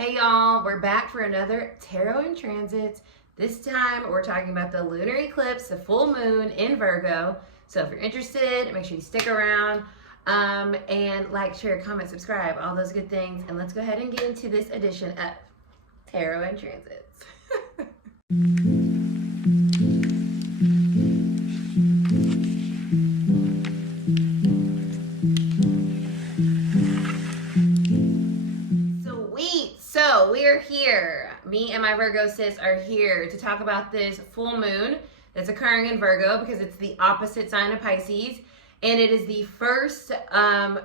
Hey y'all, we're back for another tarot and transits. This time we're talking about the lunar eclipse, the full moon in Virgo. So if you're interested, make sure you stick around and like, share, comment, subscribe, all those good things. And let's go ahead and get into this edition of Tarot and Transits. So we are here, me and my Virgo sis are here to talk about this full moon that's occurring in Virgo because it's the opposite sign of Pisces, and it is the first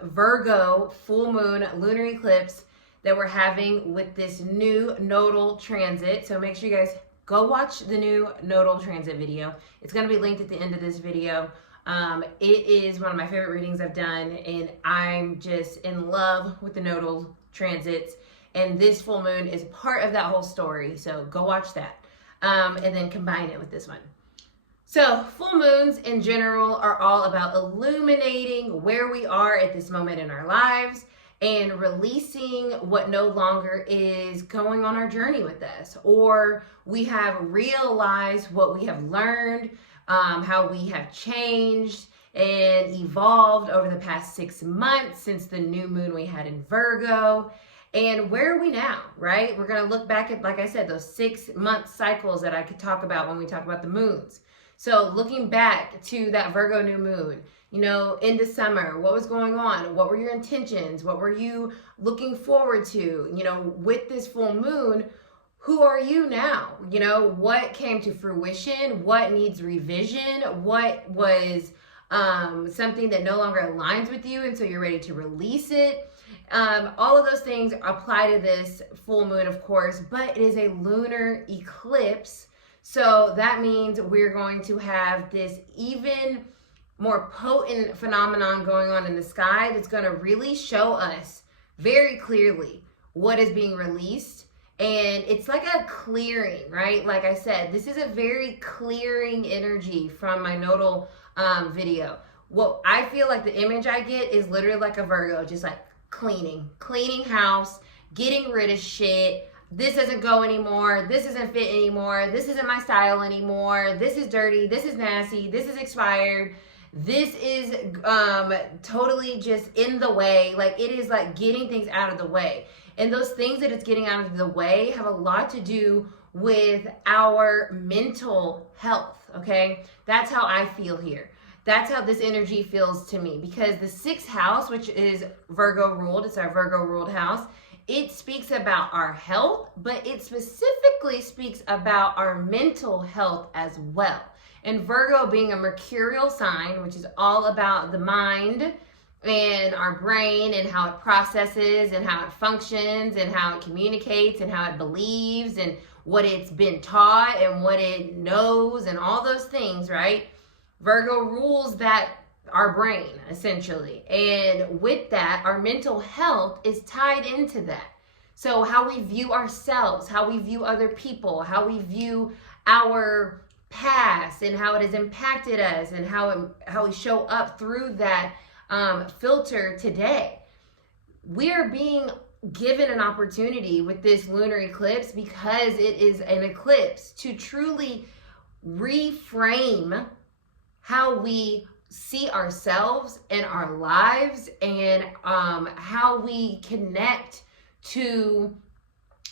Virgo full moon lunar eclipse that we're having with this new nodal transit. So make sure you guys go watch the new nodal transit video. It's going to be linked at the end of this video. It is one of my favorite readings I've done, and I'm just in love with the nodal transits. And this full moon is part of that whole story. So go watch that and then combine it with this one. So full moons in general are all about illuminating where we are at this moment in our lives and releasing what no longer is going on our journey with us. Or we have realized what we have learned, how we have changed and evolved over the past 6 months since the new moon we had in Virgo. And where are we now, right? We're going to look back at, like I said, those 6-month cycles that I could talk about when we talk about the moons. So looking back to that Virgo new moon, you know, in the summer, what was going on? What were your intentions? What were you looking forward to? You know, with this full moon, who are you now? You know, what came to fruition? What needs revision? What was something that no longer aligns with you, and so you're ready to release it? All of those things apply to this full moon, of course, but it is a lunar eclipse. So that means we're going to have this even more potent phenomenon going on in the sky that's going to really show us very clearly what is being released. And it's like a clearing, right? Like I said, this is a very clearing energy from my nodal video. What I feel like the image I get is literally like a Virgo, just like cleaning house, getting rid of shit. This doesn't go anymore. This doesn't fit anymore. This isn't my style anymore. This is dirty. This is nasty. This is expired. This is totally just in the way. Like, it is like getting things out of the way. And those things that it's getting out of the way have a lot to do with our mental health, okay? That's how I feel here. That's how this energy feels to me, because the 6th house, which is Virgo ruled, it's our Virgo ruled house, it speaks about our health, but it specifically speaks about our mental health as well. And Virgo being a mercurial sign, which is all about the mind and our brain and how it processes and how it functions and how it communicates and how it believes and what it's been taught and what it knows and all those things, right? Virgo rules that, our brain, essentially. And with that, our mental health is tied into that. So how we view ourselves, how we view other people, how we view our past and how it has impacted us and how we show up through that filter today. We are being given an opportunity with this lunar eclipse, because it is an eclipse, to truly reframe how we see ourselves and our lives, and how we connect to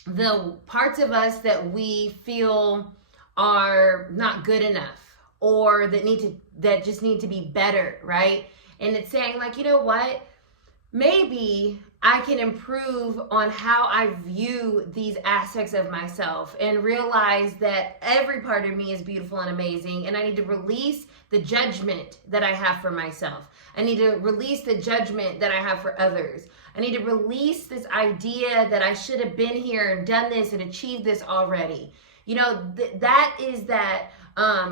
the parts of us that we feel are not good enough, or that just need to be better, right? And it's saying, like, you know what? Maybe I can improve on how I view these aspects of myself and realize that every part of me is beautiful and amazing, and I need to release the judgment that I have for myself. I need to release the judgment that I have for others. I need to release this idea that I should have been here and done this and achieved this already. You know, that is that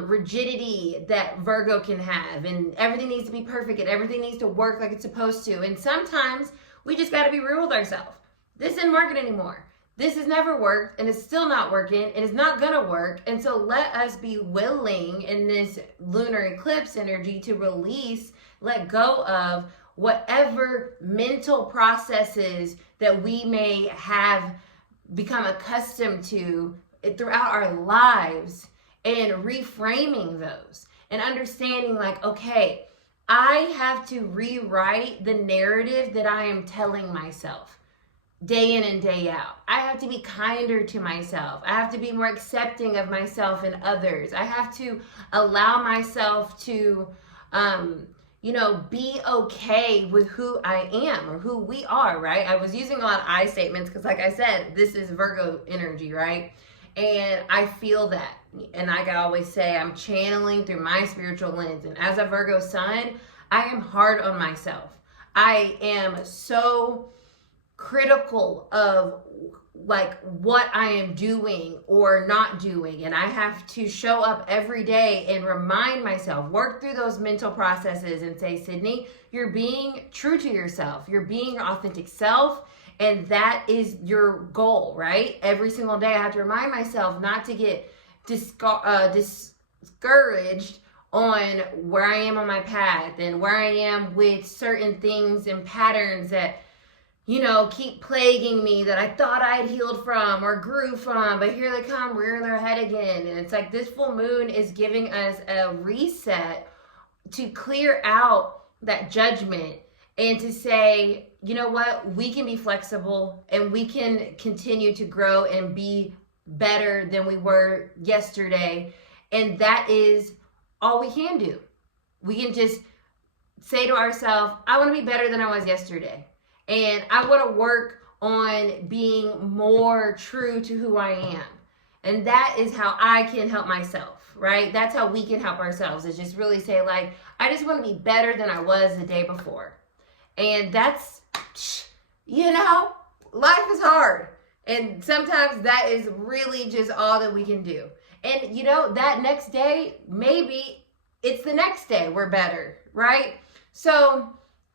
rigidity that Virgo can have, and everything needs to be perfect and everything needs to work like it's supposed to. And sometimes we just got to be real with ourselves. This isn't working anymore. This has never worked, and it's still not working, and it's not going to work. And so let us be willing in this lunar eclipse energy to release, let go of whatever mental processes that we may have become accustomed to throughout our lives, and reframing those and understanding like, okay, I have to rewrite the narrative that I am telling myself day in and day out. I have to be kinder to myself. I have to be more accepting of myself and others. I have to allow myself to, be okay with who I am or who we are, right? I was using a lot of I statements because, like I said, this is Virgo energy, right? And I feel that. And like I always say, I'm channeling through my spiritual lens. And as a Virgo sun, I am hard on myself. I am so critical of like what I am doing or not doing, and I have to show up every day and remind myself, work through those mental processes and say, Cidnee, you're being true to yourself, you're being your authentic self, and that is your goal, right? Every single day I have to remind myself not to get discouraged on where I am on my path and where I am with certain things and patterns that keep plaguing me that I thought I had healed from or grew from, but here they come rearing their head again. And it's like this full moon is giving us a reset to clear out that judgment and to say, you know what, we can be flexible and we can continue to grow and be better than we were yesterday. And that is all we can do. We can just say to ourselves, I want to be better than I was yesterday. And I want to work on being more true to who I am. And that is how I can help myself, right? That's how we can help ourselves, is just really say like, I just want to be better than I was the day before. And that's, life is hard. And sometimes that is really just all that we can do. And that next day, maybe it's the next day we're better, right? So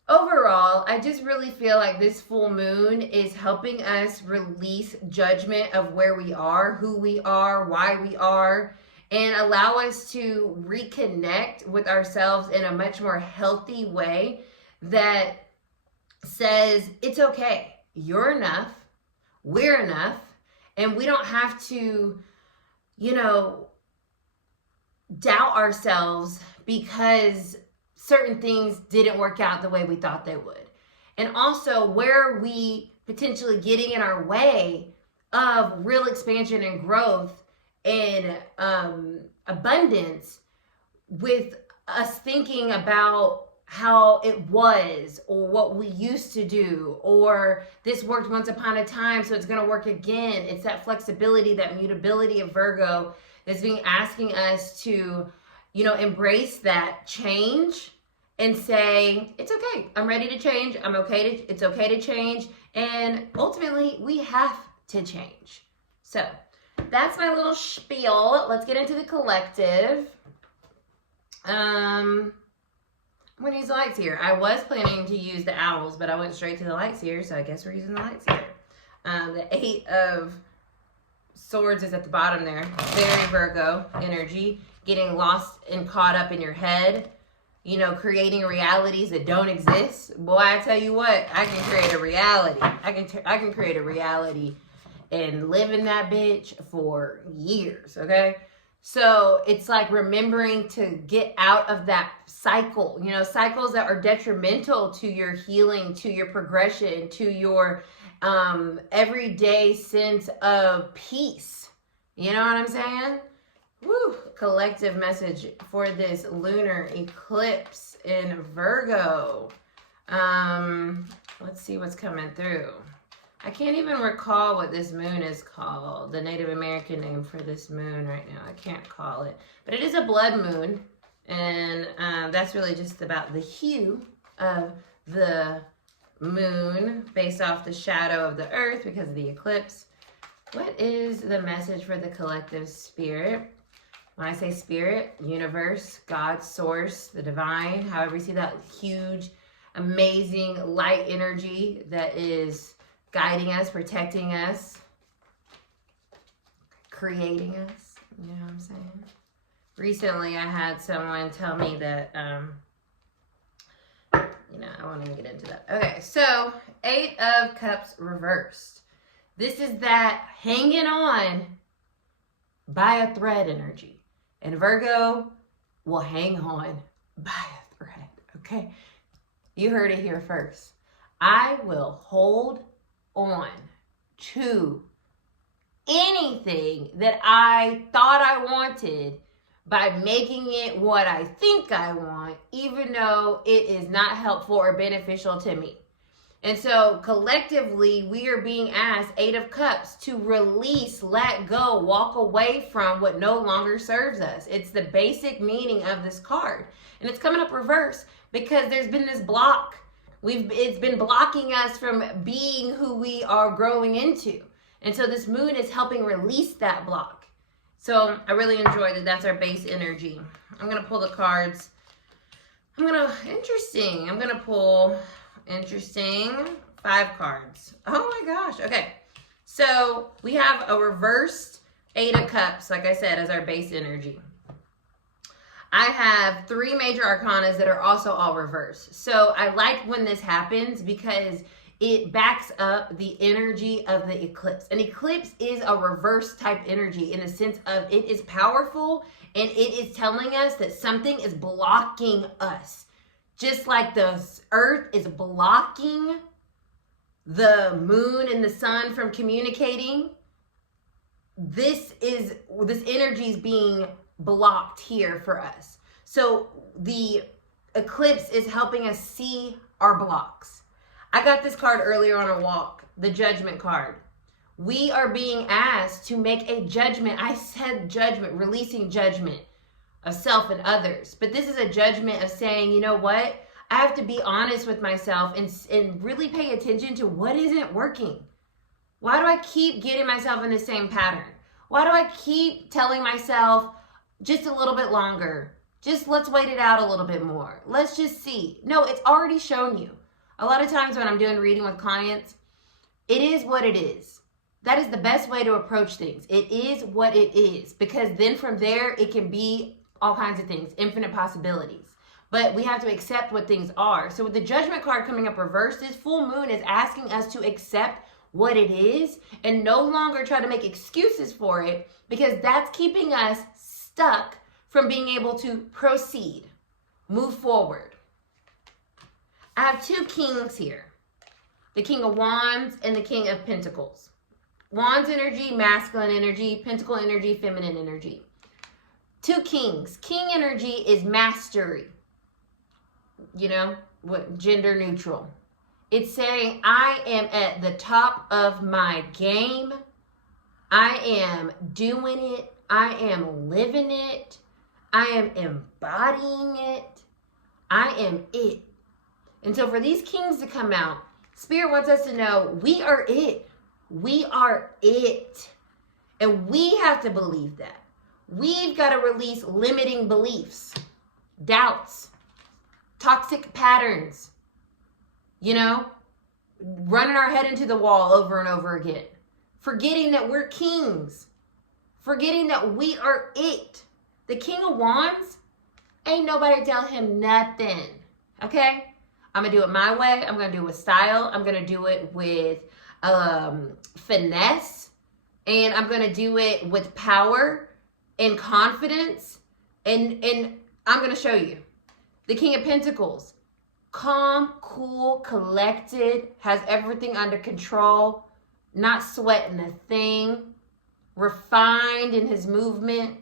overall, I just really feel like this full moon is helping us release judgment of where we are, who we are, why we are, and allow us to reconnect with ourselves in a much more healthy way that says, it's okay, you're enough, we're enough, and we don't have to, doubt ourselves because certain things didn't work out the way we thought they would. And also, where are we potentially getting in our way of real expansion and growth and abundance with us thinking about how it was or what we used to do, or this worked once upon a time, so it's going to work again. It's that flexibility, that mutability of Virgo that's being asking us to, embrace that change and say, it's okay. I'm ready to change. It's okay to change. And ultimately, we have to change. So that's my little spiel. Let's get into the collective. I'm going to use the lights here. I was planning to use the owls, but I went straight to the lights here, so I guess we're using the lights here. The 8 of Swords is at the bottom there. Very Virgo energy. Getting lost and caught up in your head. Creating realities that don't exist. Boy, I tell you what, I can create a reality. I can create a reality and live in that bitch for years, okay? So it's like remembering to get out of that cycle, cycles that are detrimental to your healing, to your progression, to your everyday sense of peace. You know what I'm saying? Woo! Collective message for this lunar eclipse in Virgo. Let's see what's coming through. I can't even recall what this moon is called, the Native American name for this moon right now. I can't call it. But it is a blood moon, and that's really just about the hue of the moon based off the shadow of the earth because of the eclipse. What is the message for the collective spirit? When I say spirit, universe, God, source, the divine, however you see that huge, amazing light energy that is guiding us, protecting us, creating us. You know what I'm saying? Recently, I had someone tell me that, I won't even get into that. Okay, so 8 of Cups reversed. This is that hanging on by a thread energy. And Virgo will hang on by a thread, okay? You heard it here first. I will hold on to anything that I thought I wanted by making it what I think I want, even though it is not helpful or beneficial to me. And so collectively, we are being asked, Eight of Cups, to release, let go, walk away from what no longer serves us. It's the basic meaning of this card. And it's coming up reverse because there's been this block. It's been blocking us from being who we are growing into. And so this moon is helping release that block. So I really enjoyed it. That's our base energy. I'm going to pull the cards. I'm going to pull, interesting, 5 cards. Oh my gosh. Okay. So we have a reversed Eight of Cups, like I said, as our base energy. I have 3 major arcanas that are also all reversed. So I like when this happens because it backs up the energy of the eclipse. An eclipse is a reverse type energy in the sense of it is powerful and it is telling us that something is blocking us. Just like the earth is blocking the moon and the sun from communicating, this energy is being blocked here for us. So the eclipse is helping us see our blocks. I got this card earlier on a walk, the Judgment card. We are being asked to make a judgment. I said judgment, releasing judgment of self and others. But this is a judgment of saying, you know what? I have to be honest with myself and really pay attention to what isn't working. Why do I keep getting myself in the same pattern? Why do I keep telling myself just a little bit longer? Just let's wait it out a little bit more. Let's just see. No, it's already shown you. A lot of times when I'm doing reading with clients, it is what it is. That is the best way to approach things. It is what it is, because then from there, it can be all kinds of things, infinite possibilities. But we have to accept what things are. So with the Judgment card coming up reversed, this full moon is asking us to accept what it is and no longer try to make excuses for it, because that's keeping us stuck from being able to proceed, move forward. I have 2 kings here, the King of Wands and the King of Pentacles. Wands energy, masculine energy, Pentacle energy, feminine energy. 2 kings. King energy is mastery. You know, what, gender neutral. It's saying I am at the top of my game. I am doing it. I am living it. I am embodying it. I am it. And so for these kings to come out, Spirit wants us to know we are it. We are it. And we have to believe that. We've got to release limiting beliefs, doubts, toxic patterns, you know, running our head into the wall over and over again, forgetting that we're kings, forgetting that we are it. The King of Wands, ain't nobody tell him nothing, okay? I'm going to do it my way. I'm going to do it with style. I'm going to do it with finesse. And I'm going to do it with power and confidence. And I'm going to show you. The King of Pentacles, calm, cool, collected, has everything under control, not sweating a thing, refined in his movement,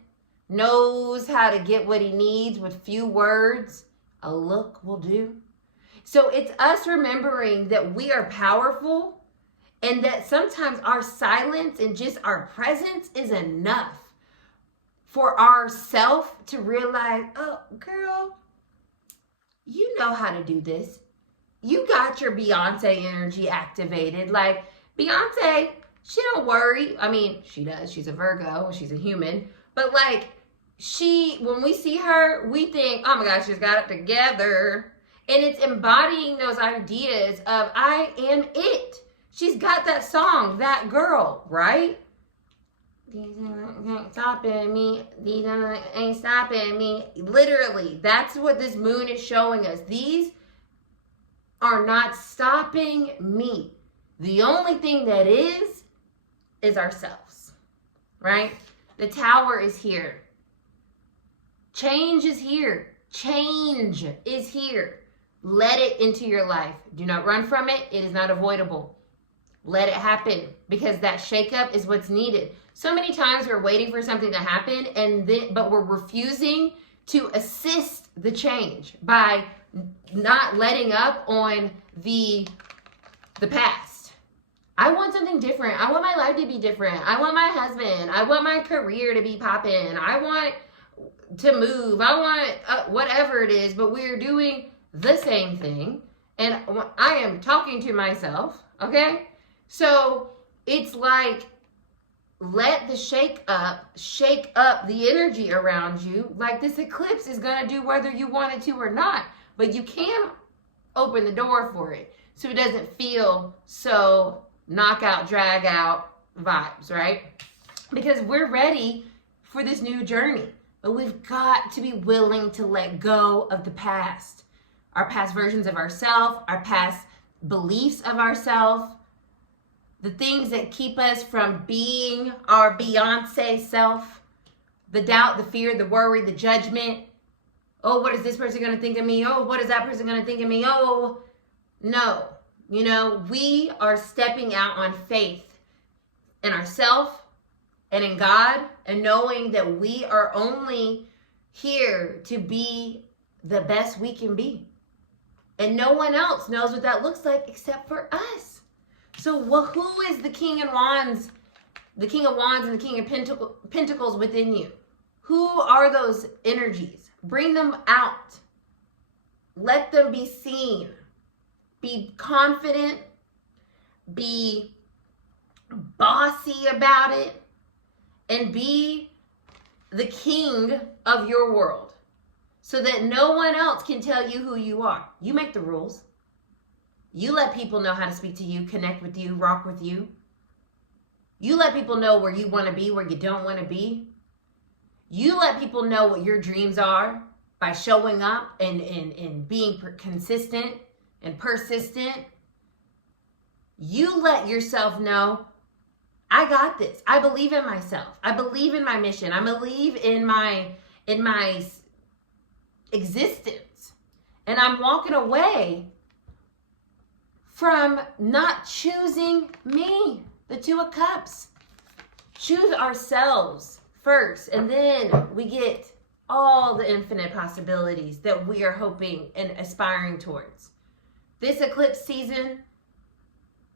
knows how to get what he needs with few words. A look will do. So it's us remembering that we are powerful and that sometimes our silence and just our presence is enough for ourself to realize, oh, girl, you know how to do this. You got your Beyonce energy activated. Like, Beyonce, she don't worry. I mean, she does. She's a Virgo. She's a human. But like, when we see her, we think, oh my gosh, she's got it together. And it's embodying those ideas of I am it. She's got that song, That Girl, right? These ain't stopping me. These ain't stopping me. Literally, that's what this moon is showing us. These are not stopping me. The only thing that is is ourselves, right? The Tower is here. Change is here. Change is here. Let it into your life. Do not run from it. It is not avoidable. Let it happen, because that shakeup is what's needed. So many times we're waiting for something to happen, but we're refusing to assist the change by not letting up on the past. I want something different. I want my life to be different. I want my husband. I want my career to be popping. I want to move. I want whatever it is, but we're doing the same thing. And I am talking to myself, okay? So it's like, let the shake up the energy around you. Like this eclipse is going to do whether you want it to or not. But you can open the door for it so it doesn't feel so knockout, drag out vibes, right? Because we're ready for this new journey. But we've got to be willing to let go of the past. Our past versions of ourselves, our past beliefs of ourselves, the things that keep us from being our Beyonce self, the doubt, the fear, the worry, the judgment. Oh, what is this person going to think of me? Oh, what is that person going to think of me? Oh, no. You know, we are stepping out on faith in ourselves and in God, and knowing that we are only here to be the best we can be. And no one else knows what that looks like except for us. So who is the King of Wands, the King of Wands and the King of Pentacles within you? Who are those energies? Bring them out. Let them be seen. Be confident. Be bossy about it. And be the king of your world, so that no one else can tell you who you are. You make the rules. You let people know how to speak to you, connect with you, rock with you. You let people know where you want to be, where you don't want to be. You let people know what your dreams are by showing up and being consistent and persistent. You let yourself know, I got this. I believe in myself. I believe in my mission. I believe in my existence. And I'm walking away from not choosing me, the Two of Cups. Choose ourselves first, and then we get all the infinite possibilities that we are hoping and aspiring towards. This eclipse season,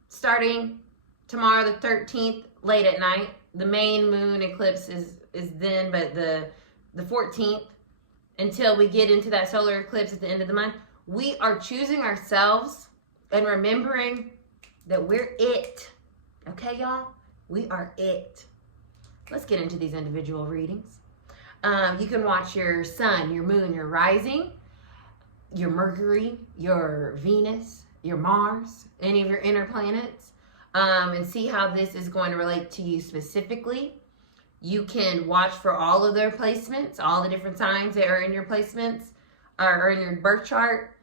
starting tomorrow the 13th, late at night. The main moon eclipse is then, but the 14th, until we get into that solar eclipse at the end of the month. We are choosing ourselves and remembering that we're it. Okay, y'all? We are it. Let's get into these individual readings. You can watch your sun, your moon, your rising, your Mercury, your Venus, your Mars, any of your inner planets, and see how this is going to relate to you specifically. You can watch for all of their placements, all the different signs that are in your placements or in your birth chart.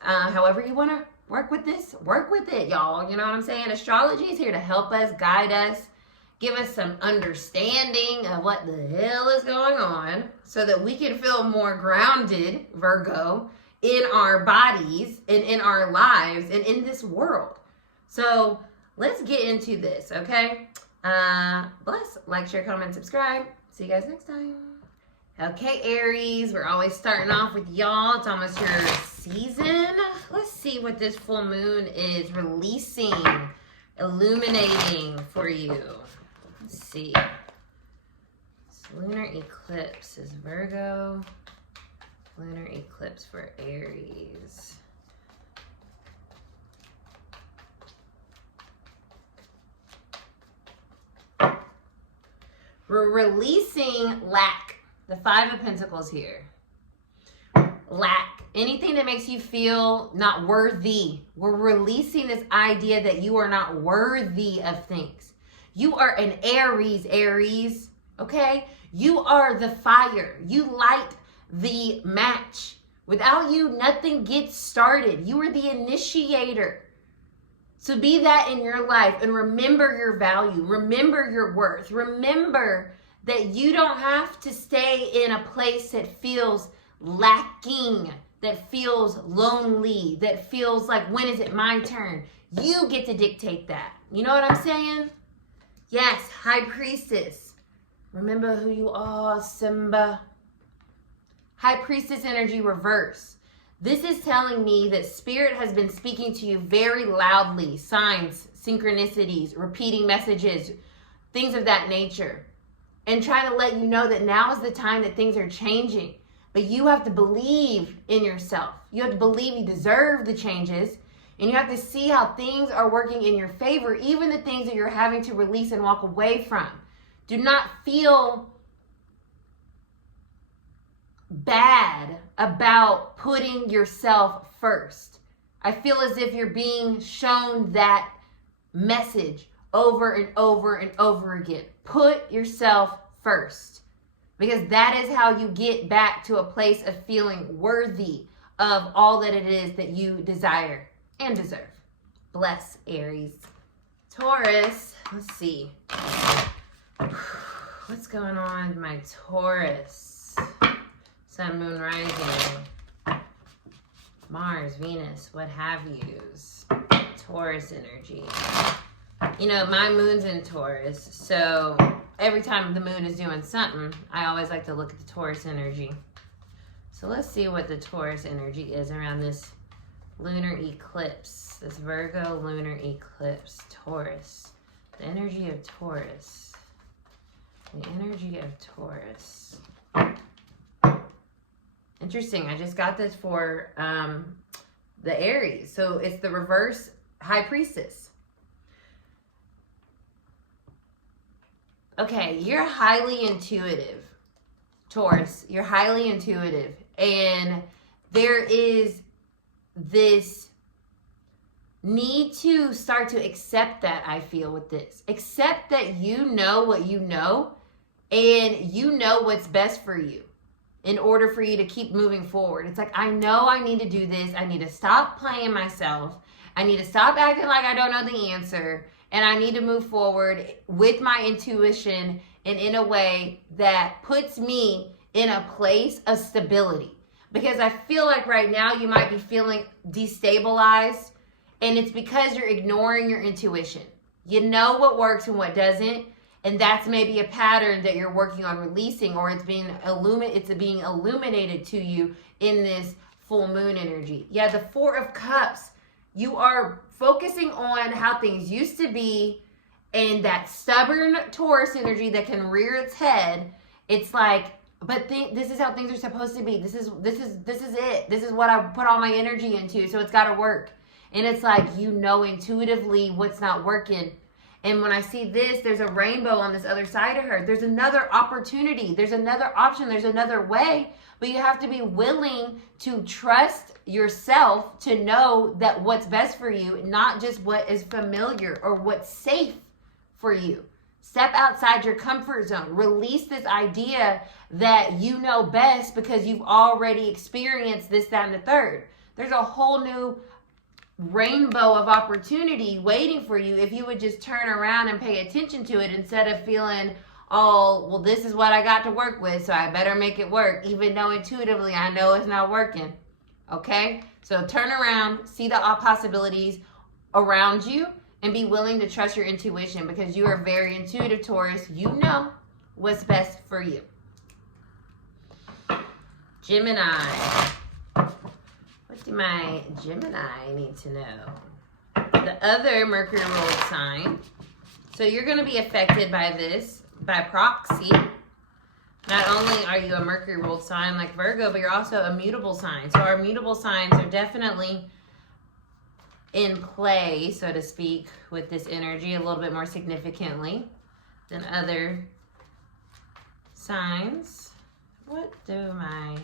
However you want to work with this, work with it, y'all. You know what I'm saying? Astrology is here to help us, guide us, give us some understanding of what the hell is going on so that we can feel more grounded, Virgo, in our bodies and in our lives and in this world. So let's get into this, okay? Bless, like, share, comment, subscribe. See you guys next time. Okay, Aries, we're always starting off with y'all. It's almost your season. Let's see what this full moon is releasing, illuminating for you. Let's see. This lunar eclipse is Virgo. Lunar eclipse for Aries. We're releasing lack. The Five of Pentacles here. Lack. Anything that makes you feel not worthy. We're releasing this idea that you are not worthy of things. You are an Aries, Aries. Okay? You are the fire. You light the match. Without you, nothing gets started. You are the initiator. So be that in your life and remember your value. Remember your worth. Remember that you don't have to stay in a place that feels lacking, that feels lonely, that feels like, when is it my turn? You get to dictate that. You know what I'm saying? Yes, High Priestess. Remember who you are, Simba. High Priestess energy reverse. This is telling me that Spirit has been speaking to you very loudly. Signs, synchronicities, repeating messages, things of that nature. And trying to let you know that now is the time that things are changing. But you have to believe in yourself. You have to believe you deserve the changes. And you have to see how things are working in your favor, even the things that you're having to release and walk away from. Do not feel bad about putting yourself first. I feel as if you're being shown that message over and over and over again. Put yourself first, because that is how you get back to a place of feeling worthy of all that it is that you desire and deserve. Bless, Aries. Taurus, let's see. What's going on with my Taurus? Sun, moon, rising, Mars, Venus, what have yous. Taurus energy. You know, my moon's in Taurus, so every time the moon is doing something, I always like to look at the Taurus energy. So let's see what the Taurus energy is around this lunar eclipse. This Virgo lunar eclipse. Taurus. The energy of Taurus. The energy of Taurus. Interesting. I just got this for the Aries. So it's the reverse High Priestess. Okay, you're highly intuitive, Taurus. You're highly intuitive. And there is this need to start to accept that, I feel, with this. Accept that you know what you know, and you know what's best for you in order for you to keep moving forward. It's like, I know I need to do this. I need to stop playing myself. I need to stop acting like I don't know the answer. And I need to move forward with my intuition and in a way that puts me in a place of stability. Because I feel like right now you might be feeling destabilized, and it's because you're ignoring your intuition. You know what works and what doesn't, and that's maybe a pattern that you're working on releasing, or it's being illuminated to you in this full moon energy. Yeah, the Four of Cups. You are focusing on how things used to be, and that stubborn Taurus energy that can rear its head. It's like, but this is how things are supposed to be. This is it. This is what I put all my energy into, so it's got to work. And it's like, you know intuitively what's not working. And when I see this, there's a rainbow on this other side of her. There's another opportunity. There's another option. There's another way. But you have to be willing to trust yourself to know that what's best for you, not just what is familiar or what's safe for you. Step outside your comfort zone. Release this idea that you know best because you've already experienced this, that, and the third. There's a whole new rainbow of opportunity waiting for you if you would just turn around and pay attention to it instead of feeling, oh, well, this is what I got to work with, so I better make it work, even though intuitively I know it's not working. Okay? So turn around, see the possibilities around you, and be willing to trust your intuition, because you are very intuitive, Taurus. You know what's best for you. Gemini. What do my Gemini need to know? The other Mercury ruled sign. So you're going to be affected by this by proxy. Not only are you a Mercury ruled sign like Virgo, but you're also a mutable sign. So our mutable signs are definitely in play, so to speak, with this energy a little bit more significantly than other signs. What do my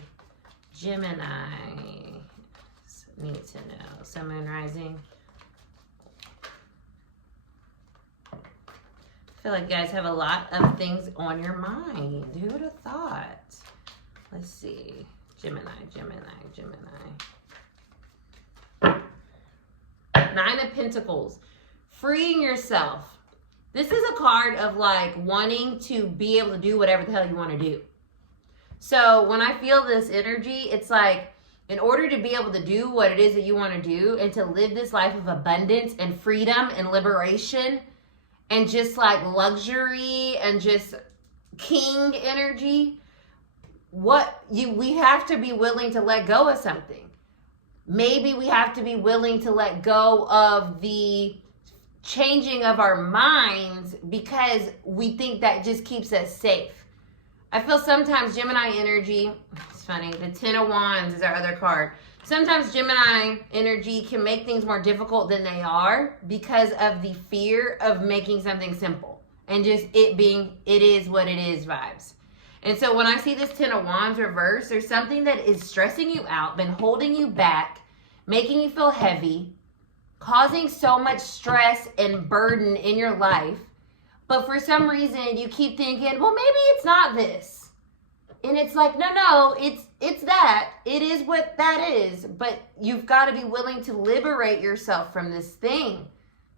Gemini need to know? Sun, moon, rising. I feel like you guys have a lot of things on your mind. Who would have thought? Let's see. Gemini. Nine of Pentacles. freeing yourself. This is a card of like wanting to be able to do whatever the hell you want to do. So when I feel this energy, it's like in order to be able to do what it is that you want to do and to live this life of abundance and freedom and liberation and just like luxury and just king energy, we have to be willing to let go of something. Maybe we have to be willing to let go of the changing of our minds because we think that just keeps us safe. I feel sometimes Gemini energy, it's funny, the 10 of Wands is our other card. Sometimes Gemini energy can make things more difficult than they are because of the fear of making something simple and just it being, it is what it is vibes. And so when I see this 10 of Wands reverse, there's something that is stressing you out, been holding you back, making you feel heavy, causing so much stress and burden in your life. But for some reason, you keep thinking, well, maybe it's not this. And it's like, no, it's that. It is what that is. But you've got to be willing to liberate yourself from this thing.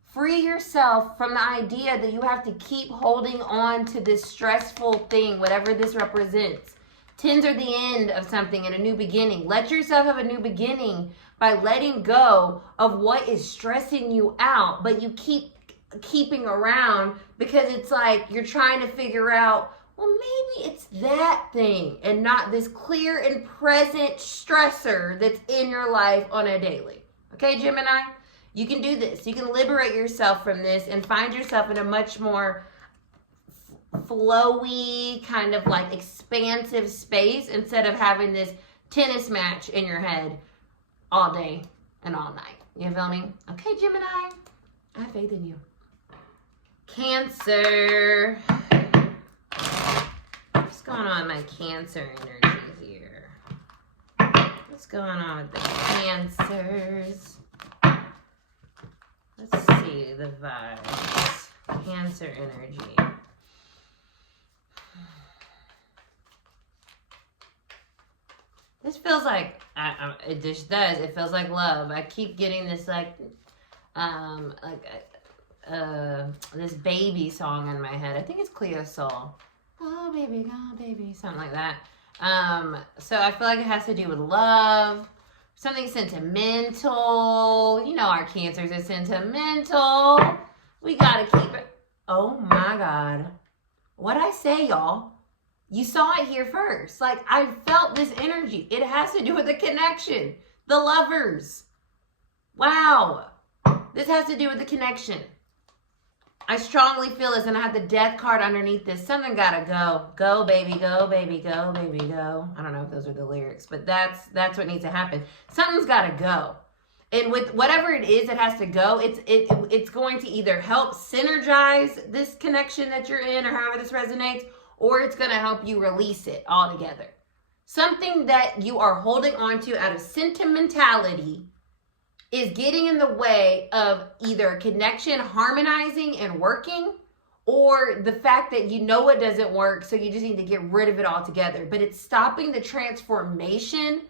Free yourself from the idea that you have to keep holding on to this stressful thing, whatever this represents. Tens are the end of something and a new beginning. Let yourself have a new beginning by letting go of what is stressing you out, but you keeping around because it's like you're trying to figure out, well, maybe it's that thing and not this clear and present stressor that's in your life on a daily. Okay, Gemini? You can do this. You can liberate yourself from this and find yourself in a much more flowy, kind of like expansive space instead of having this tennis match in your head all day and all night. You feel me? Okay, Gemini, I have faith in you. Cancer. What's going on with my Cancer energy here? What's going on with the Cancers? Let's see the vibes. Cancer energy. This feels like, it just does. It feels like love. I keep getting this this baby song in my head. I think it's Cleo Soul. Oh baby, something like that. So I feel like it has to do with love, something sentimental. You know our Cancers are sentimental. We gotta keep it. Oh my God. What'd I say, y'all? You saw it here first. Like, I felt this energy. It has to do with the connection. The lovers. Wow. This has to do with the connection. I strongly feel this, and I have the death card underneath this. Something gotta go. Go, baby, go, baby, go, baby, go. I don't know if those are the lyrics, but that's what needs to happen. Something's gotta go. And with whatever it is that has to go, it's going to either help synergize this connection that you're in or however this resonates, or it's going to help you release it altogether. Something that you are holding on to out of sentimentality is getting in the way of either a connection harmonizing and working, or the fact that you know it doesn't work, so you just need to get rid of it altogether. But it's stopping the transformation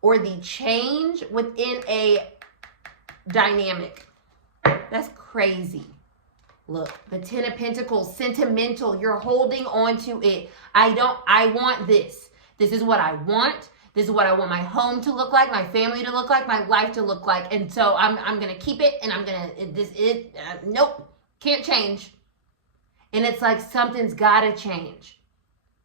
or the change within a dynamic. That's crazy. Look, the 10 of Pentacles, sentimental. You're holding on to it. I want this. This is what I want. This is what I want my home to look like, my family to look like, my life to look like. And so I'm going to keep it, and I'm going to, nope, can't change. And it's like something's got to change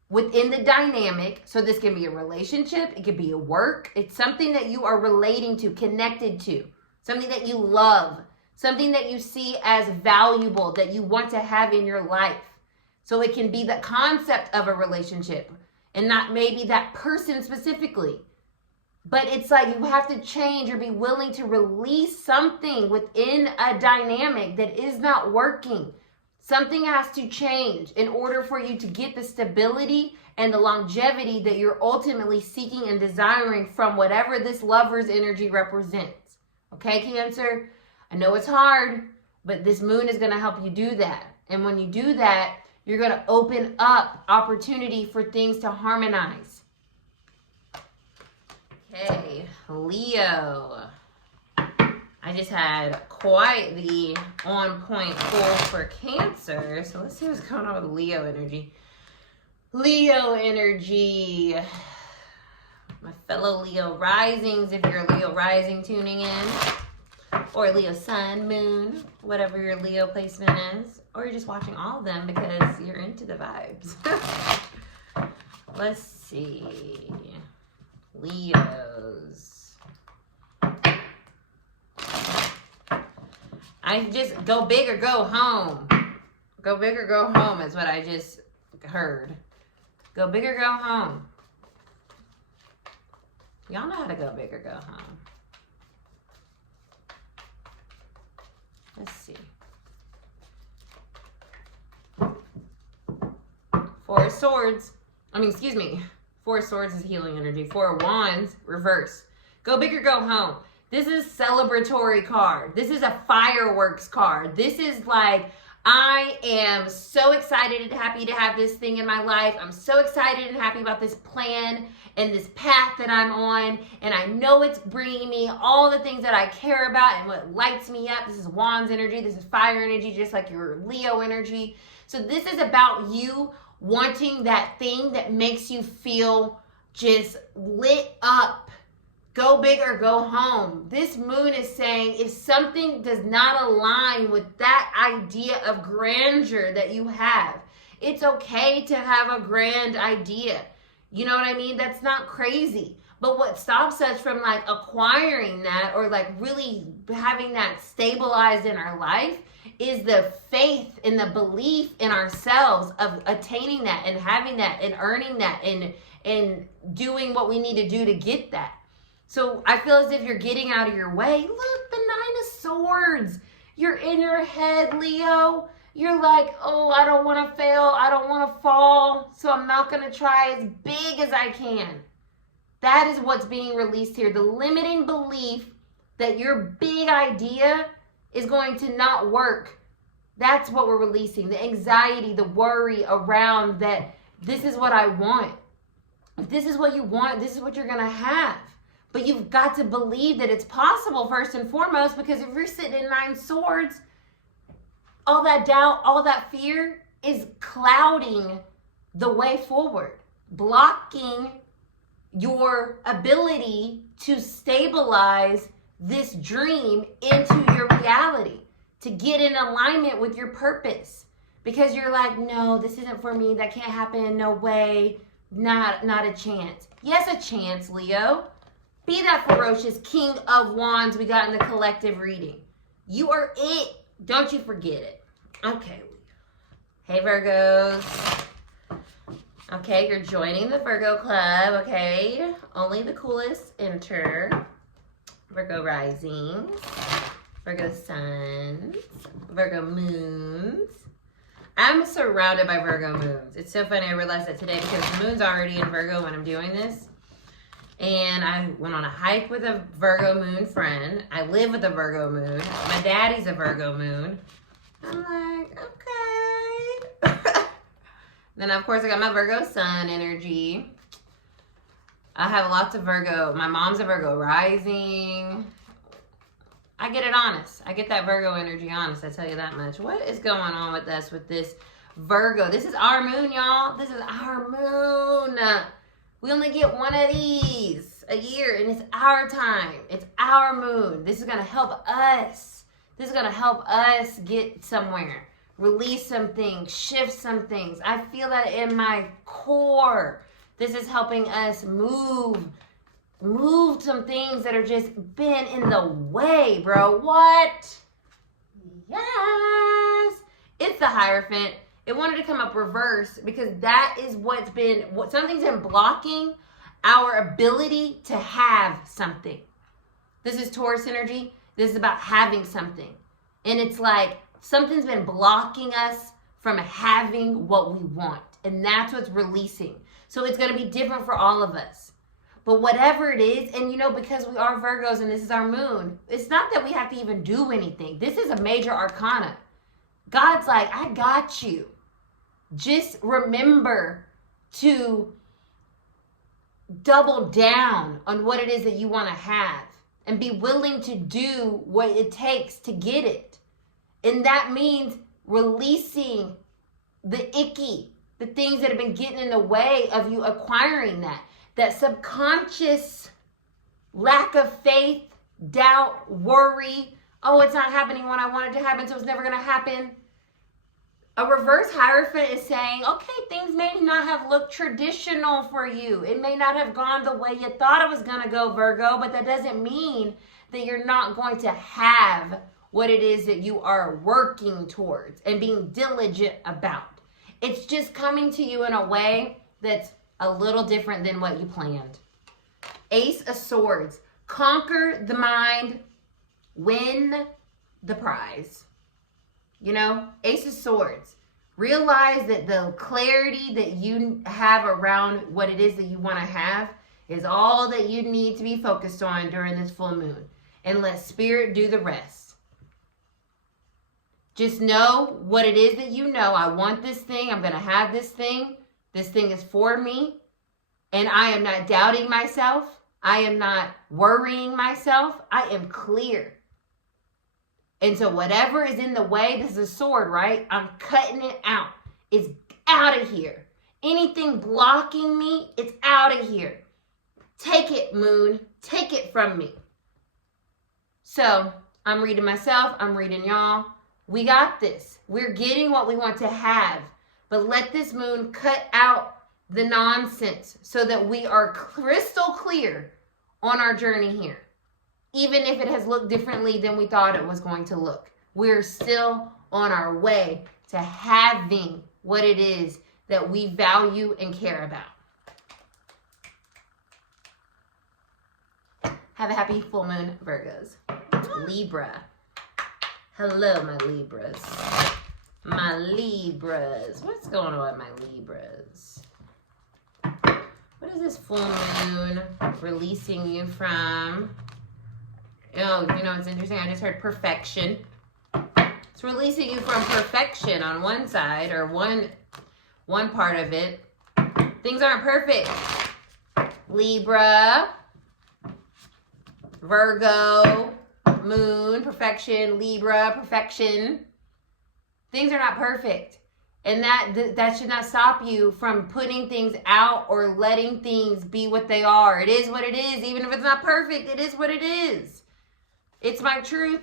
within the dynamic. So this can be a relationship. It could be a work. It's something that you are relating to, connected to, something that you love. Something that you see as valuable, that you want to have in your life. So it can be the concept of a relationship and not maybe that person specifically. But it's like you have to change or be willing to release something within a dynamic that is not working. Something has to change in order for you to get the stability and the longevity that you're ultimately seeking and desiring from whatever this lover's energy represents. Okay, Cancer? I know it's hard, but this moon is going to help you do that. And when you do that, you're going to open up opportunity for things to harmonize. Okay, Leo. I just had quite the on-point pull for Cancer. So let's see what's going on with Leo energy. Leo energy. My fellow Leo risings, if you're a Leo rising tuning in. Or Leo sun, moon, whatever your Leo placement is. Or you're just watching all of them because you're into the vibes. Let's see. Leos. I just go big or go home. Go big or go home is what I just heard. Go big or go home. Y'all know how to go big or go home. Let's see. Four of Swords. Excuse me. Four of Swords is healing energy. Four of Wands, reverse. Go big or go home. This is celebratory card. This is a fireworks card. This is like, I am so excited and happy to have this thing in my life. I'm so excited and happy about this plan and this path that I'm on. And I know it's bringing me all the things that I care about and what lights me up. This is Wands energy. This is fire energy, just like your Leo energy. So this is about you wanting that thing that makes you feel just lit up. Go big or go home. This moon is saying if something does not align with that idea of grandeur that you have, it's okay to have a grand idea. You know what I mean? That's not crazy. But what stops us from like acquiring that or like really having that stabilized in our life is the faith and the belief in ourselves of attaining that and having that and earning that and doing what we need to do to get that. So I feel as if you're getting out of your way. Look, the Nine of Swords. You're in your head, Leo. You're like, oh, I don't want to fail. I don't want to fall. So I'm not going to try as big as I can. That is what's being released here. The limiting belief that your big idea is going to not work. That's what we're releasing. The anxiety, the worry around that this is what I want. If this is what you want, this is what you're going to have. But you've got to believe that it's possible first and foremost, because if you're sitting in Nine Swords, all that doubt, all that fear is clouding the way forward, blocking your ability to stabilize this dream into your reality, to get in alignment with your purpose. Because you're like, no, this isn't for me. That can't happen. No way. Not a chance. Yes, a chance, Leo. Be that ferocious King of Wands we got in the collective reading. You are it. Don't you forget it. Okay. Hey, Virgos. Okay, you're joining the Virgo club, okay? Only the coolest enter. Virgo risings. Virgo suns. Virgo moons. I'm surrounded by Virgo moons. It's so funny I realized that today because the moon's already in Virgo when I'm doing this. And I went on a hike with a Virgo moon friend. I live with a Virgo moon. My daddy's a Virgo moon. I'm like, okay. Then, of course, I got my Virgo sun energy. I have lots of Virgo. My mom's a Virgo rising. I get it honest. I get that Virgo energy honest. I tell you that much. What is going on with us with this Virgo? This is our moon, y'all. This is our moon. We only get one of these a year, and it's our time. It's our moon. This is going to help us. This is going to help us get somewhere. Release some things. Shift some things. I feel that in my core. This is helping us move some things that are just been in the way, bro. What? Yes. It's the Hierophant. It wanted to come up reverse because that is what something's been blocking our ability to have something. This is Taurus energy. This is about having something. And it's like something's been blocking us from having what we want. And that's what's releasing. So it's going to be different for all of us. But whatever it is, and because we are Virgos and this is our moon, it's not that we have to even do anything. This is a major arcana. God's like, I got you. Just remember to double down on what it is that you want to have. and be willing to do what it takes to get it. And that means releasing the icky, the things that have been getting in the way of you acquiring that subconscious lack of faith, doubt, worry. Oh, it's not happening when I want it to happen, so it's never going to happen. A reverse Hierophant is saying, okay, things may not have looked traditional for you. It may not have gone the way you thought it was going to go, Virgo, but that doesn't mean that you're not going to have what it is that you are working towards and being diligent about. It's just coming to you in a way that's a little different than what you planned. Ace of Swords. Conquer the mind. Win the prize. You know, Ace of Swords. Realize that the clarity that you have around what it is that you want to have is all that you need to be focused on during this full moon. And let Spirit do the rest. Just know what it is that you know. I want this thing. I'm going to have this thing. This thing is for me. And I am not doubting myself. I am not worrying myself. I am clear. And so whatever is in the way, this is a sword, right? I'm cutting it out. It's out of here. Anything blocking me, it's out of here. Take it, moon. Take it from me. So I'm reading myself. I'm reading y'all. We got this. We're getting what we want to have. But let this moon cut out the nonsense so that we are crystal clear on our journey here. Even if it has looked differently than we thought it was going to look. We're still on our way to having what it is that we value and care about. Have a happy full moon, Virgos. Libra. Hello, my Libras. My Libras. What's going on with my Libras? What is this full moon releasing you from? Oh, you know, it's interesting. I just heard perfection. It's releasing you from perfection on one side or one part of it. Things aren't perfect. Libra, Virgo, moon, perfection, Libra, perfection. Things are not perfect. And that should not stop you from putting things out or letting things be what they are. It is what it is. Even if it's not perfect, it is what it is. It's my truth.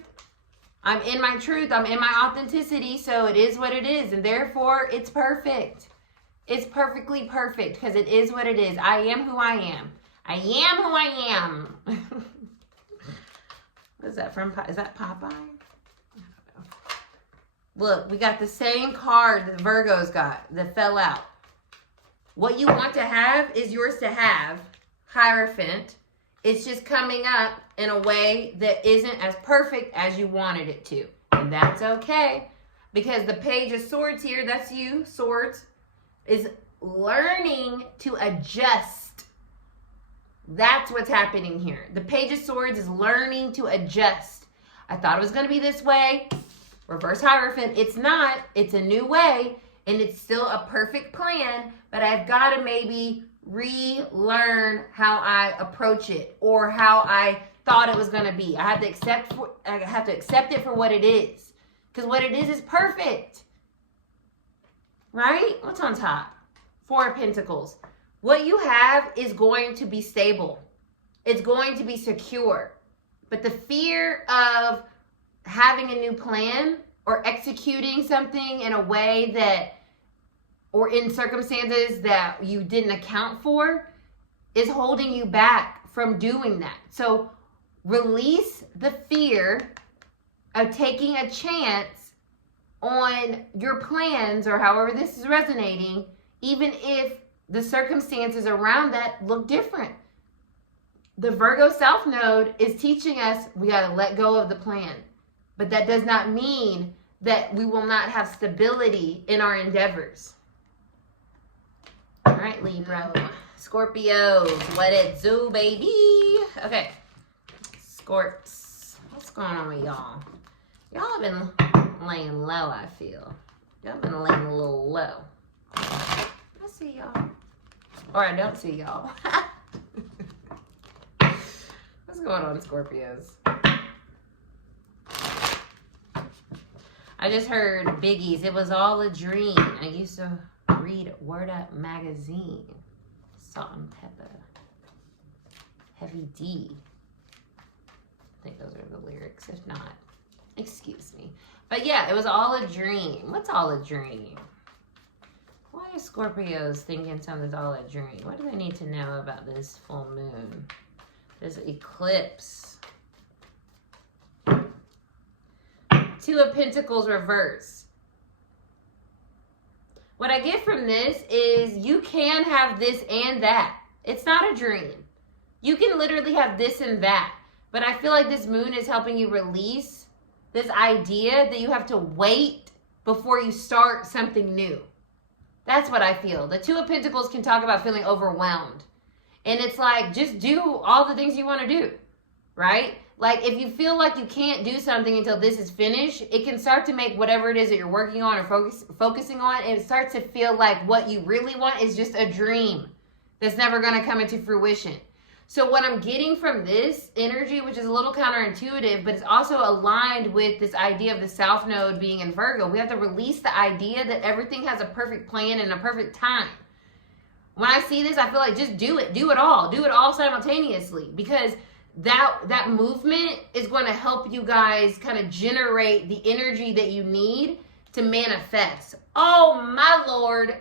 I'm in my truth. I'm in my authenticity. So it is what it is. And therefore, it's perfect. It's perfectly perfect because it is what it is. I am who I am. I am who I am. What is that from? Is that Popeye? I don't know. Look, we got the same card that Virgo's got that fell out. What you want to have is yours to have. Hierophant. It's just coming up in a way that isn't as perfect as you wanted it to. And that's okay. Because the Page of Swords here, that's you, Swords, is learning to adjust. That's what's happening here. The Page of Swords is learning to adjust. I thought it was going to be this way. Reverse Hierophant. It's not. It's a new way. And it's still a perfect plan. But I've got to maybe relearn how I approach it or how I thought it was going to be. I have to accept it for what it is. Because what it is perfect. Right? What's on top? Four of Pentacles. What you have is going to be stable. It's going to be secure. But the fear of having a new plan or executing something in a way that, or in circumstances that you didn't account for, is holding you back from doing that. So release the fear of taking a chance on your plans or however this is resonating, even if the circumstances around that look different. The Virgo South Node is teaching us we got to let go of the plan. But that does not mean that we will not have stability in our endeavors. All right, Libra. Scorpios, what it do, baby? Okay. Scorps. What's going on with y'all? Y'all have been laying low, I feel. Y'all been laying a little low. I see y'all. Or I don't see y'all. What's going on, Scorpios? I just heard Biggie's It Was All a Dream. I used to read Word Up magazine. Salt and Pepper. Heavy D. I think those are the lyrics. If not, excuse me. But yeah, it was all a dream. What's all a dream? Why are Scorpios thinking something's all a dream? What do they need to know about this full moon? This eclipse. Two of Pentacles reverse. What I get from this is you can have this and that. It's not a dream. You can literally have this and that. But I feel like this moon is helping you release this idea that you have to wait before you start something new. That's what I feel. The Two of Pentacles can talk about feeling overwhelmed. And it's like, just do all the things you want to do, right? Like, if you feel like you can't do something until this is finished, it can start to make whatever it is that you're working on or focusing on, it starts to feel like what you really want is just a dream that's never going to come into fruition. So what I'm getting from this energy, which is a little counterintuitive, but it's also aligned with this idea of the South Node being in Virgo. We have to release the idea that everything has a perfect plan and a perfect time. When I see this, I feel like just do it. Do it all. Do it all simultaneously. Because that movement is going to help you guys kind of generate the energy that you need to manifest. Oh, my Lord.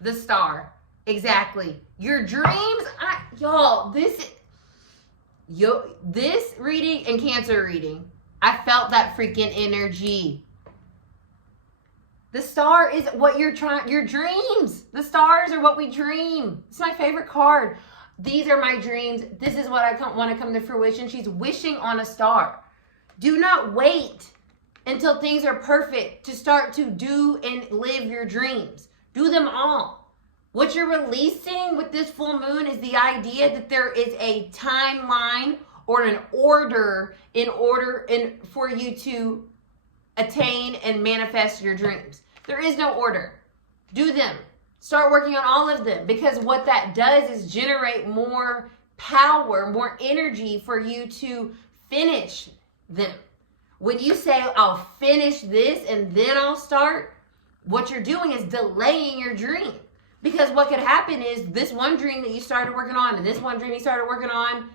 The star. Exactly. Your dreams, y'all, this reading and Cancer reading, I felt that freaking energy. The star is what you're trying, your dreams. The stars are what we dream. It's my favorite card. These are my dreams. This is what I want to come to fruition. She's wishing on a star. Do not wait until things are perfect to start to do and live your dreams. Do them all. What you're releasing with this full moon is the idea that there is a timeline or an order for you to attain and manifest your dreams. There is no order. Do them. Start working on all of them, because what that does is generate more power, more energy for you to finish them. When you say, I'll finish this and then I'll start, what you're doing is delaying your dream. Because what could happen is this one dream that you started working on and this one dream you started working on,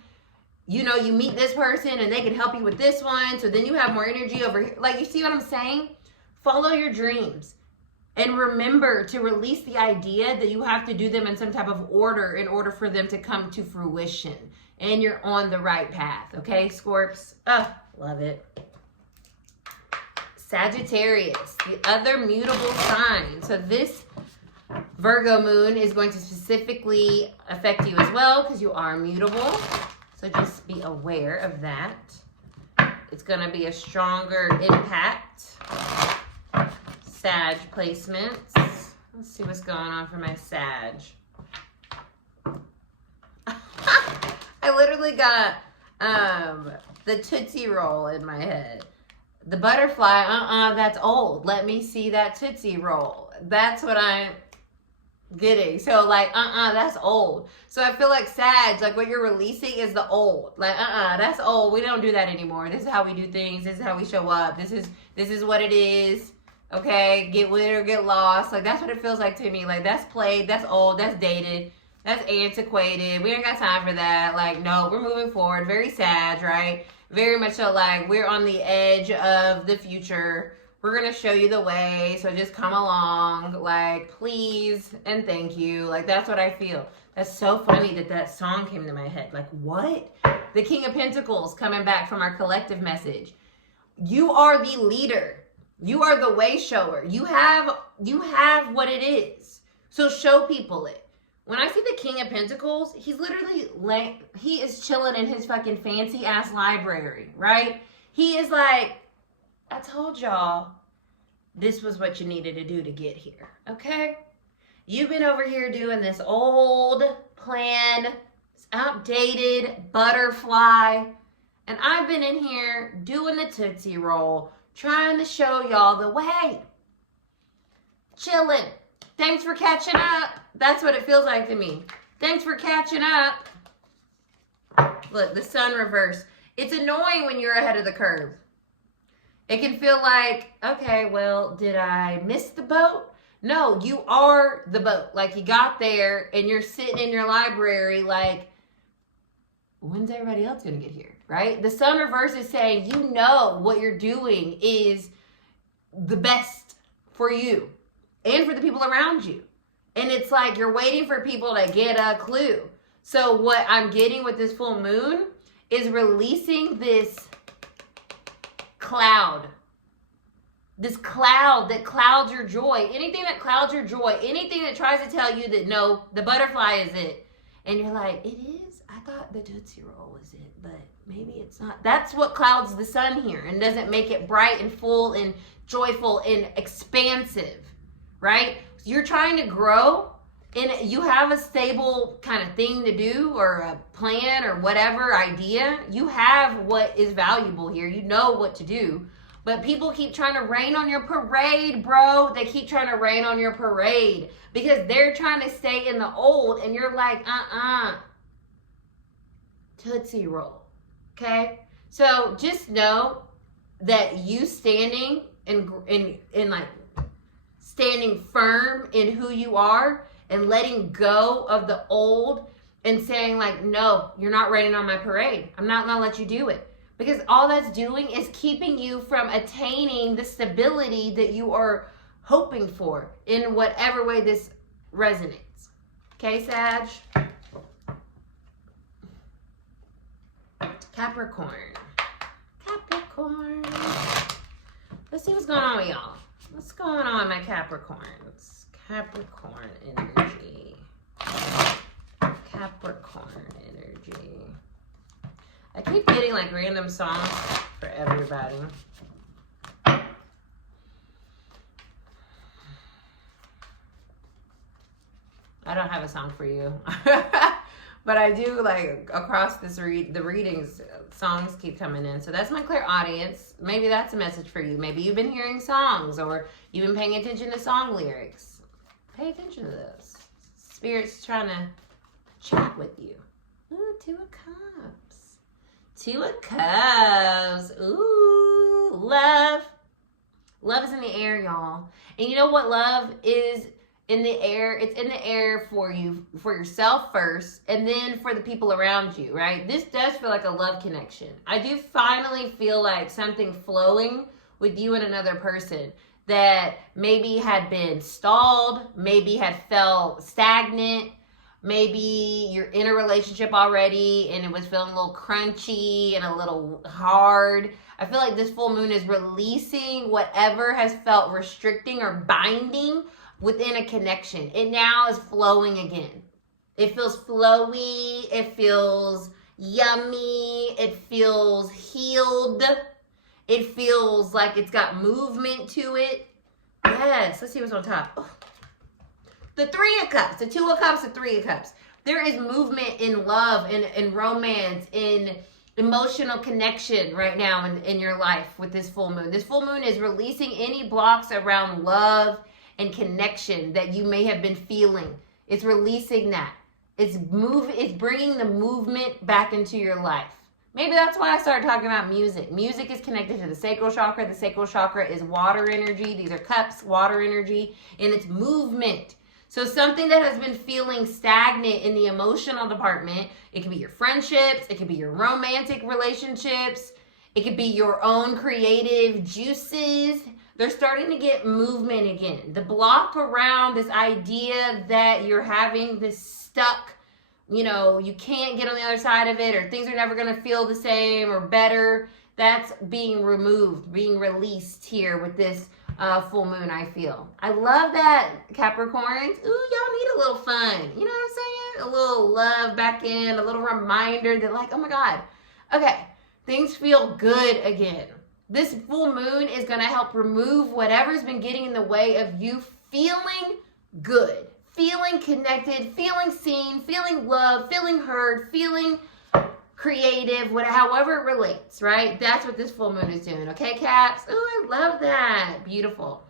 you know, you meet this person and they can help you with this one. So then you have more energy over here. Like, you see what I'm saying? Follow your dreams. And remember to release the idea that you have to do them in some type of order in order for them to come to fruition. And you're on the right path. Okay, Scorps? Love it. Sagittarius, the other mutable sign. So this Virgo moon is going to specifically affect you as well because you are mutable. So just be aware of that. It's going to be a stronger impact. Sag placements. Let's see what's going on for my Sag. I literally got the Tootsie Roll in my head. The butterfly, that's old. Let me see that Tootsie Roll. That's what I'm getting. So like, that's old. So I feel like Sag, like what you're releasing is the old. Like, that's old. We don't do that anymore. This is how we do things. This is how we show up. This is what it is. Okay, get with it or get lost. Like, that's what it feels like to me. Like, that's played, that's old, that's dated, that's antiquated. We ain't got time for that. Like, no, we're moving forward. Very Sag, right? Very much so, like, we're on the edge of the future. We're going to show you the way, so just come along. Like, please and thank you. Like, that's what I feel. That's so funny that that song came to my head. Like, what? The King of Pentacles coming back from our collective message. You are the leader. You are the way shower. You have what it is. So show people it. When I see the King of Pentacles, he's literally like, he is chilling in his fucking fancy ass library, right? He is like, I told y'all this was what you needed to do to get here, okay? You've been over here doing this old plan, this outdated butterfly, and I've been in here doing the Tootsie Roll, trying to show y'all the way. Chilling. Thanks for catching up. That's what it feels like to me. Thanks for catching up. Look, the sun reverse. It's annoying when you're ahead of the curve. It can feel like, okay, well, did I miss the boat? No, you are the boat. Like, you got there and you're sitting in your library like, when's everybody else going to get here, right? The sun reverse is saying, you know what you're doing is the best for you and for the people around you. And it's like you're waiting for people to get a clue. So what I'm getting with this full moon is releasing this cloud. This cloud that clouds your joy. Anything that clouds your joy. Anything that tries to tell you that, no, the butterfly is it. And you're like, it is? I thought the Tootsie Roll was it, but maybe it's not. That's what clouds the sun here and doesn't make it bright and full and joyful and expansive, right? You're trying to grow and you have a stable kind of thing to do or a plan or whatever idea. You have what is valuable here. You know what to do. But people keep trying to rain on your parade, bro. They keep trying to rain on your parade because they're trying to stay in the old and you're like, Tootsie Roll, okay? So just know that you standing in like standing firm in who you are and letting go of the old and saying like, no, you're not raining on my parade. I'm not gonna let you do it. Because all that's doing is keeping you from attaining the stability that you are hoping for in whatever way this resonates. Okay, Sag? Capricorn. Capricorn. Let's see what's going on with y'all. What's going on, my Capricorns? Capricorn energy. Capricorn energy. I keep getting like random songs for everybody. I don't have a song for you. But I do, like, across this the readings, songs keep coming in. So that's my clairaudience. Maybe that's a message for you. Maybe you've been hearing songs or you've been paying attention to song lyrics. Pay attention to those. Spirit's trying to chat with you. Ooh, Two of Cups. Two of Cups. Ooh, love. Love is in the air, y'all. And you know what love is in the air? It's in the air for you, for yourself first, and then for the people around you, right? This does feel like a love connection. I do finally feel like something flowing with you and another person that maybe had been stalled, maybe had felt stagnant, maybe you're in a relationship already and it was feeling a little crunchy and a little hard. I feel like this full moon is releasing whatever has felt restricting or binding within a connection. It now is flowing again. It feels flowy. It feels yummy. It feels healed. It feels like it's got movement to it. Yes, let's see what's on top. Oh. The Three of Cups, the Two of Cups, the Three of Cups. There is movement in love, in romance, in emotional connection right now in your life with this full moon. This full moon is releasing any blocks around love and connection that you may have been feeling. It's releasing that. It's bringing the movement back into your life. Maybe that's why I started talking about music. Music is connected to the sacral chakra. The sacral chakra is water energy. These are cups, water energy, and it's movement. So something that has been feeling stagnant in the emotional department, it could be your friendships, it could be your romantic relationships, it could be your own creative juices. They're starting to get movement again. The block around this idea that you're having this stuck, you can't get on the other side of it, or things are never going to feel the same or better, that's being removed, being released here with this full moon, I feel. I love that, Capricorns. Ooh, y'all need a little fun. You know what I'm saying? A little love back in, a little reminder that like, oh my God, okay, things feel good again. This full moon is going to help remove whatever's been getting in the way of you feeling good, feeling connected, feeling seen, feeling loved, feeling heard, feeling creative, however it relates, right? That's what this full moon is doing. Okay, Caps? Ooh, I love that. Beautiful.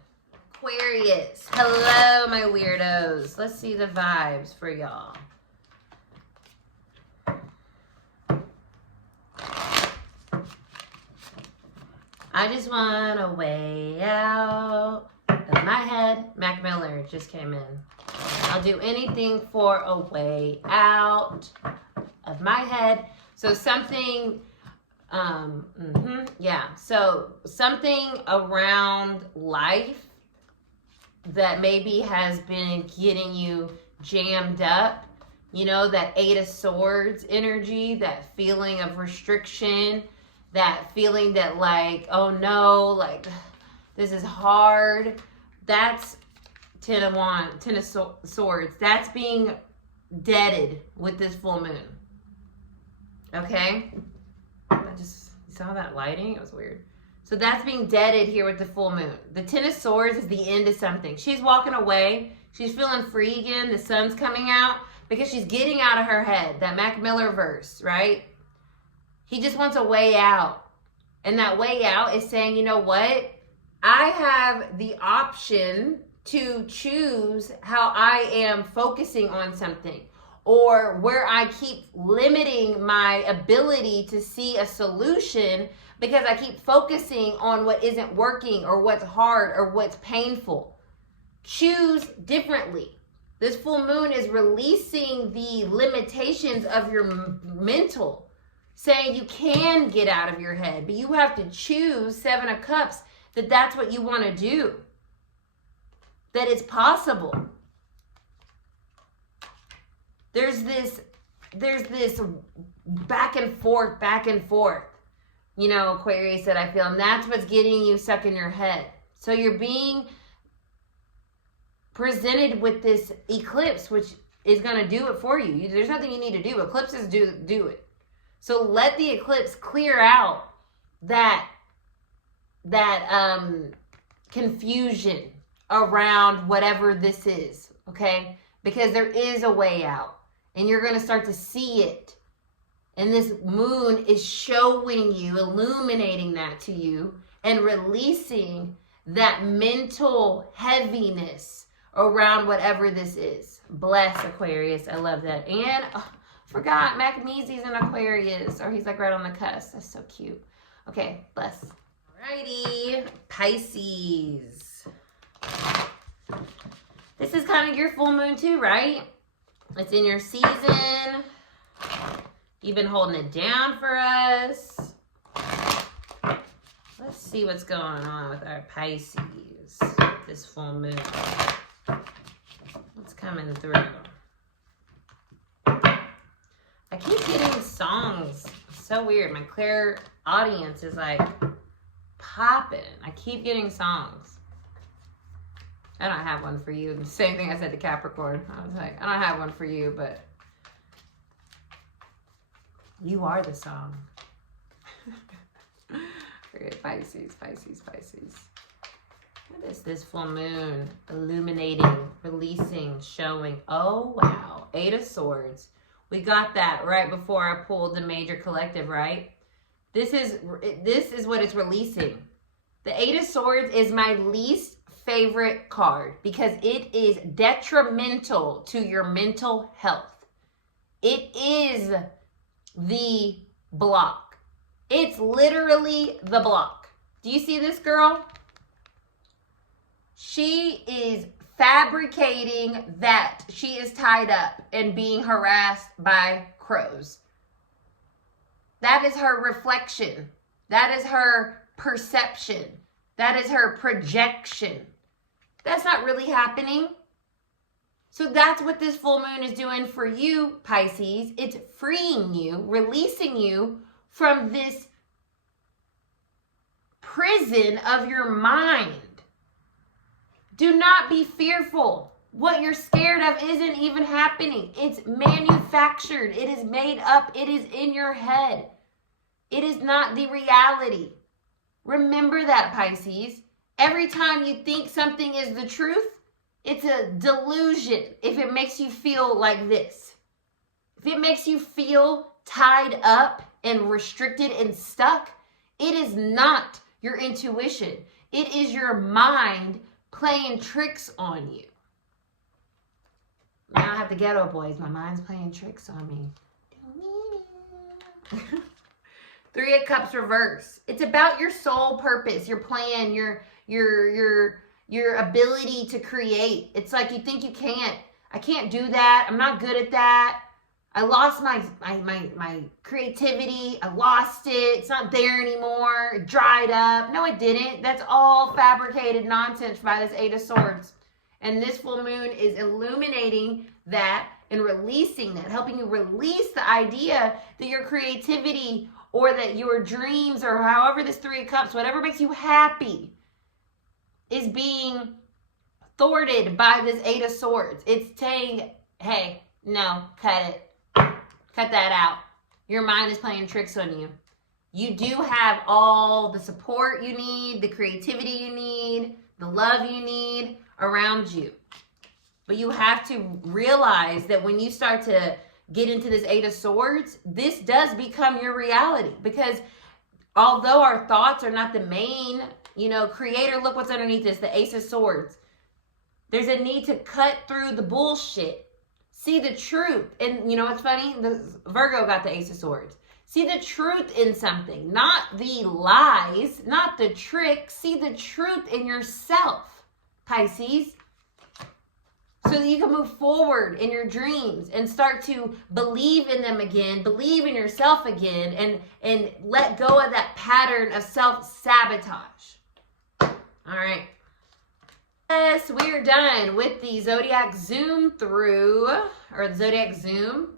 Aquarius. Hello, my weirdos. Let's see the vibes for y'all. I just want a way out of my head. Mac Miller just came in. I'll do anything for a way out of my head. So something, yeah. So something around life that maybe has been getting you jammed up. You know, that 8 of Swords energy, that feeling of restriction, that feeling that like, oh no, like this is hard. That's 10 of Swords. That's being deaded with this full moon. Okay? You saw that lighting? It was weird. So that's being deaded here with the full moon. The 10 of Swords is the end of something. She's walking away. She's feeling free again. The sun's coming out because she's getting out of her head. That Mac Miller verse, right? He just wants a way out. And that way out is saying, you know what? I have the option to choose how I am focusing on something, or where I keep limiting my ability to see a solution because I keep focusing on what isn't working or what's hard or what's painful. Choose differently. This full moon is releasing the limitations of your mental, saying you can get out of your head, but you have to choose, 7 of Cups, that that's what you want to do. That it's possible. There's this back and forth. You know, Aquarius, that I feel, and that's what's getting you stuck in your head. So you're being presented with this eclipse, which is going to do it for you. There's nothing you need to do. Eclipses do it. So let the eclipse clear out that confusion around whatever this is, okay? Because there is a way out, and you're going to start to see it. And this moon is showing you, illuminating that to you, and releasing that mental heaviness around whatever this is. Bless, Aquarius. I love that. And forgot, Mac Meezy's in Aquarius, or he's like right on the cusp. That's so cute. Okay, bless. Alrighty, Pisces. This is kind of your full moon too, right? It's in your season. You've been holding it down for us. Let's see what's going on with our Pisces this full moon. What's coming through? I keep getting songs. It's so weird. My clear audience is like popping. I keep getting songs. I don't have one for you. The same thing I said to Capricorn. I was like, I don't have one for you, but you are the song. Okay, Pisces. What is this full moon illuminating, releasing, showing? Oh, wow. 8 of Swords. We got that right before I pulled the major collective, right? This is what it's releasing. The 8 of Swords is my least favorite card because it is detrimental to your mental health. It is the block. It's literally the block. Do you see this girl? She is fabricating that she is tied up and being harassed by crows. That is her reflection. That is her perception. That is her projection. That's not really happening. So that's what this full moon is doing for you, Pisces. It's freeing you, releasing you from this prison of your mind. Do not be fearful. What you're scared of isn't even happening. It's manufactured. It is made up. It is in your head. It is not the reality. Remember that, Pisces. Every time you think something is the truth, it's a delusion if it makes you feel like this. If it makes you feel tied up and restricted and stuck, it is not your intuition. It is your mind playing tricks on you. Now I have the ghetto boys. My mind's playing tricks on me. Three of Cups reverse. It's about your soul purpose, your plan, your ability to create. It's like you think you can't. I can't do that. I'm not good at that. I lost my creativity. I lost it. It's not there anymore. It dried up. No, it didn't. That's all fabricated nonsense by this Eight of Swords. And this full moon is illuminating that and releasing that, helping you release the idea that your creativity or that your dreams or however this Three of Cups, whatever makes you happy, is being thwarted by this Eight of Swords. It's saying, hey, no, cut it. Cut that out. Your mind is playing tricks on you. You do have all the support you need, the creativity you need, the love you need around you. But you have to realize that when you start to get into this Eight of Swords, this does become your reality. Because although our thoughts are not the main, creator, look what's underneath this, the Ace of Swords. There's a need to cut through the bullshit. See the truth. And you know what's funny? The Virgo got the Ace of Swords. See the truth in something. Not the lies. Not the tricks. See the truth in yourself, Pisces. So that you can move forward in your dreams and start to believe in them again. Believe in yourself again. And let go of that pattern of self-sabotage. All right. Yes, we're done with the Zodiac Zoom through, or the Zodiac Zoom.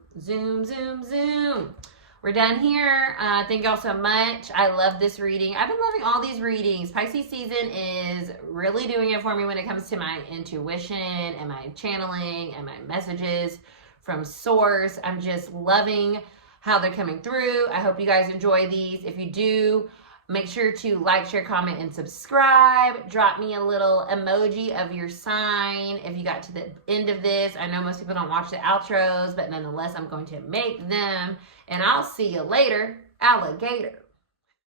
We're done here. Thank y'all so much. I love this reading. I've been loving all these readings. Pisces season is really doing it for me when it comes to my intuition and my channeling and my messages from source. I'm just loving how they're coming through. I hope you guys enjoy these. If you do, make sure to like, share, comment, and subscribe. Drop me a little emoji of your sign if you got to the end of this. I know most people don't watch the outros, but nonetheless, I'm going to make them. And I'll see you later, alligator.